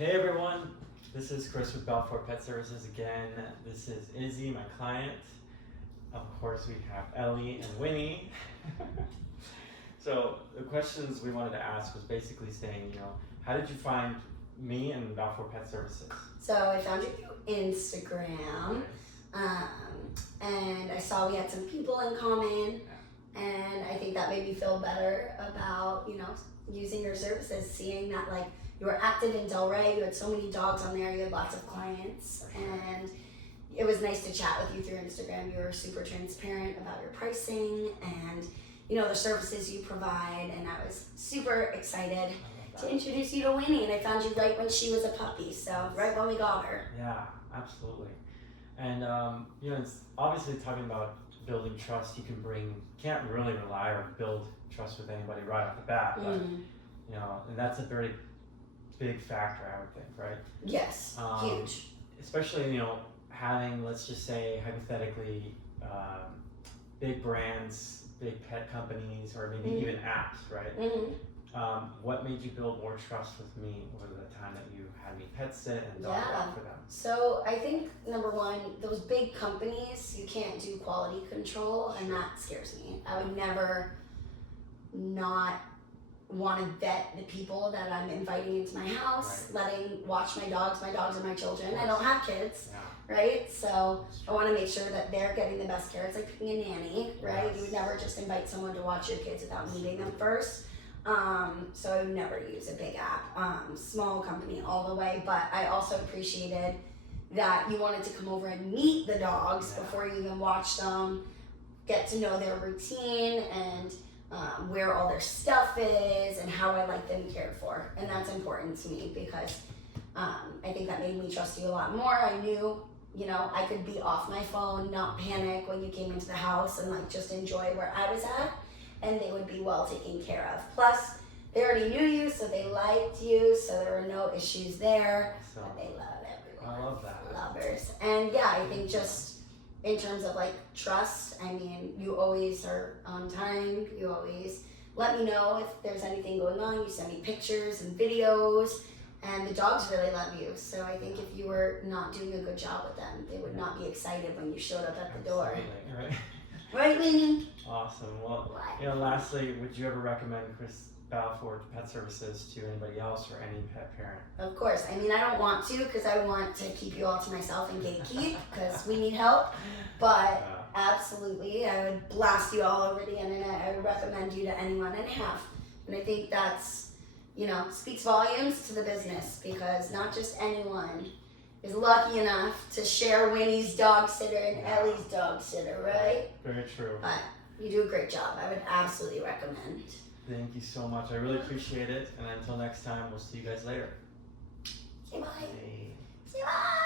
Hey everyone, this is Chris with Balfour Pet Services again. This is Izzy, my client. Of course, we have Ellie and Winnie. So the questions we wanted to ask was basically saying, how did you find me and Balfour Pet Services? So I found you through Instagram, and I saw we had some people in common, and I think that made me feel better about, using your services, seeing that you were active in Delray, you had so many dogs on there, you had lots of clients, and it was nice to chat with you through Instagram. You were super transparent about your pricing and the services you provide, and I was super excited to introduce you to Winnie, and I found you right when she was a puppy, so right when we got her. Yeah, absolutely. And it's obviously talking about building trust. Can't really rely or build trust with anybody right off the bat, but and that's a very big factor, I would think, right? Yes, huge. Especially having, let's just say hypothetically, big brands, big pet companies, or maybe even apps, right? What made you build more trust with me over the time that you had me pet sit and dog walk for them? So I think number one, those big companies, you can't do quality control, and that scares me. I would never not want to vet the people that I'm inviting into my house, letting watch my dogs. My dogs are my children. I don't have kids, right? So I want to make sure that they're getting the best care. It's like picking a nanny, right? Yes. You would never just invite someone to watch your kids without meeting them first. So I would never use a big app, small company all the way, but I also appreciated that you wanted to come over and meet the dogs before you even watch them, get to know their routine and where all their stuff is and how I like them cared for. And that's important to me because I think that made me trust you a lot more. I knew, I could be off my phone, not panic when you came into the house, and just enjoy where I was at, and they would be well taken care of. Plus, they already knew you, so they liked you, so there were no issues there. So, but they love everyone. I love that. Lovers. And yeah, I think just in terms of trust, you always are on time. You always let me know if there's anything going on. You send me pictures and videos, and the dogs really love you. So I think if you were not doing a good job with them, they would not be excited when you showed up at the door. Right. Right, Winnie? Awesome. Well, lastly, would you ever recommend Chris Balfour Pet Services to anybody else or any pet parent? Of course. I don't want to because I want to keep you all to myself and gatekeep because we need help. But absolutely, I would blast you all over the internet. I would recommend you to anyone and have. And I think that's, speaks volumes to the business because not just anyone is lucky enough to share Winnie's dog sitter and Ellie's dog sitter, right? Very true. But you do a great job. I would absolutely recommend. Thank you so much. I really appreciate it. And until next time, we'll see you guys later. Say bye. Bye. Say bye.